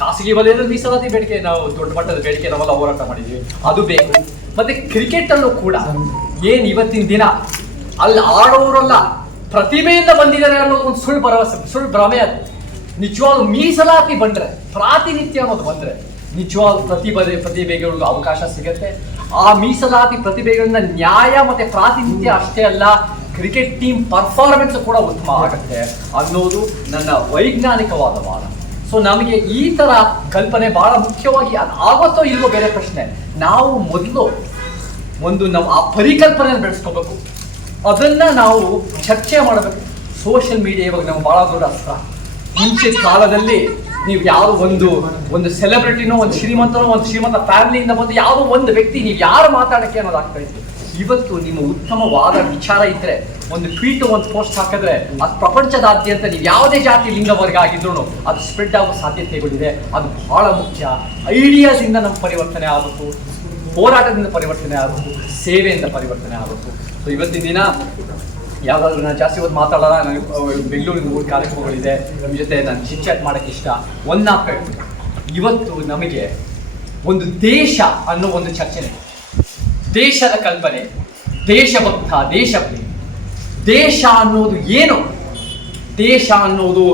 ಖಾಸಗಿ ವಲಯದಲ್ಲಿ ಮೀಸಲಾತಿ ಬೇಡಿಕೆ, ನಾವು ದೊಡ್ಡ ಮಟ್ಟದ ಬೇಡಿಕೆ ನಾವೆಲ್ಲ ಹೋರಾಟ ಮಾಡಿದ್ದೀವಿ, ಅದು ಬೇಕು. ಮತ್ತೆ ಕ್ರಿಕೆಟ್ ಅಲ್ಲೂ ಕೂಡ ಏನ್ ಇವತ್ತಿನ ದಿನ ಅಲ್ಲಿ ಆಡೋರೆಲ್ಲ ಪ್ರತಿಭೆಯಿಂದ ಬಂದಿದ್ದಾರೆ ಅನ್ನೋದು ಒಂದು ಸುಳ್ಳು ಭರವಸೆ, ಸುಳ್ಳು ಭ್ರಮೆ. ಅದು ನಿಜವಾಗ್ಲೂ ಮೀಸಲಾತಿ ಬಂದ್ರೆ, ಪ್ರಾತಿನಿಧ್ಯ ಅನ್ನೋದು ಬಂದ್ರೆ ನಿಜವಾಗ್ಲೂ ಪ್ರತಿಭೆಗಳಿಗೂ ಅವಕಾಶ ಸಿಗುತ್ತೆ. ಆ ಮೀಸಲಾತಿ ಪ್ರತಿಭೆಗಳಿಂದ ನ್ಯಾಯ ಮತ್ತೆ ಪ್ರಾತಿನಿಧ್ಯ ಅಷ್ಟೇ ಅಲ್ಲ, ಕ್ರಿಕೆಟ್ ಟೀಮ್ ಪರ್ಫಾರ್ಮೆನ್ಸ್ ಕೂಡ ಉತ್ತಮ ಆಗುತ್ತೆ ಅನ್ನೋದು ನನ್ನ ವೈಜ್ಞಾನಿಕವಾದ ವಾದ. ಸೊ ನಮಗೆ ಈ ತರ ಕಲ್ಪನೆ ಬಹಳ ಮುಖ್ಯವಾಗಿ, ಅದು ಆಗುತ್ತೋ ಇಲ್ವೋ ಬೇರೆ ಪ್ರಶ್ನೆ. ನಾವು ಮೊದಲು ನಮ್ಮ ಆ ಪರಿಕಲ್ಪನೆಯನ್ನು ಬೆಳೆಸ್ಕೋಬೇಕು, ಅದನ್ನ ನಾವು ಚರ್ಚೆ ಮಾಡಬೇಕು. ಸೋಷಿಯಲ್ ಮೀಡಿಯಾ ಇವಾಗ ನಮ್ಗೆ ಬಹಳ ದೊಡ್ಡ ಅಸ್ತ್ರ. ಮುಂಚೆ ಕಾಲದಲ್ಲಿ ನೀವು ಯಾವುದೋ ಒಂದು ಸೆಲೆಬ್ರಿಟಿನೋ, ಒಂದು ಶ್ರೀಮಂತ ಫ್ಯಾಮಿಲಿಯಿಂದ ಬಂದು ಯಾವುದೋ ಒಂದು ವ್ಯಕ್ತಿ ನೀವು ಯಾರು ಮಾತಾಡಕ್ಕೆ ಅನ್ನೋದಾಗ್ತಾ ಇತ್ತು. ಇವತ್ತು ನಿಮ್ಮ ಉತ್ತಮವಾದ ವಿಚಾರ ಇದ್ರೆ ಒಂದು ಟ್ವೀಟ್, ಒಂದು ಪೋಸ್ಟ್ ಹಾಕಿದ್ರೆ ಅದು ಪ್ರಪಂಚದಾದ್ಯಂತ ನೀವು ಯಾವುದೇ ಜಾತಿ ಲಿಂಗ ವರ್ಗ ಆಗಿದ್ರು ಅದು ಸ್ಪ್ರೆಡ್ ಆಗೋ ಸಾಧ್ಯತೆಗಳಿದೆ. ಅದು ಬಹಳ ಮುಖ್ಯ. ಐಡಿಯಾಸ್ ಇಂದ ನಮ್ಮ ಪರಿವರ್ತನೆ ಆಗಬೇಕು, ಹೋರಾಟದಿಂದ ಪರಿವರ್ತನೆ ಆಗಬೇಕು, ಸೇವೆಯಿಂದ ಪರಿವರ್ತನೆ ಆಗಬೇಕು. ಸೊ ಇವತ್ತಿನ ದಿನ ಯಾವ್ದಾದ್ರು ನಾನು ಜಾಸ್ತಿ ಹೊತ್ತು ಮಾತಾಡಲ್ಲ, ನನಗೆ ಬೆಂಗಳೂರಿನ 3 ಕಾರ್ಯಕ್ರಮಗಳಿದೆ, ನಮ್ಮ ಜೊತೆ ನಾನು ಚಿಟ್ಚಾಟ್ ಮಾಡೋಕ್ಕೆ ಇಷ್ಟ. ಇವತ್ತು ನಮಗೆ ಒಂದು ದೇಶ ಅನ್ನೋ ಒಂದು ಚರ್ಚೆ, ದೇಶದ ಕಲ್ಪನೆ, ದೇಶಭಕ್ತ, ದೇಶಪ್ರೇಮಿ. ದೇಶ ಅನ್ನೋದು ಏನು? ದೇಶ ಅನ್ನೋದು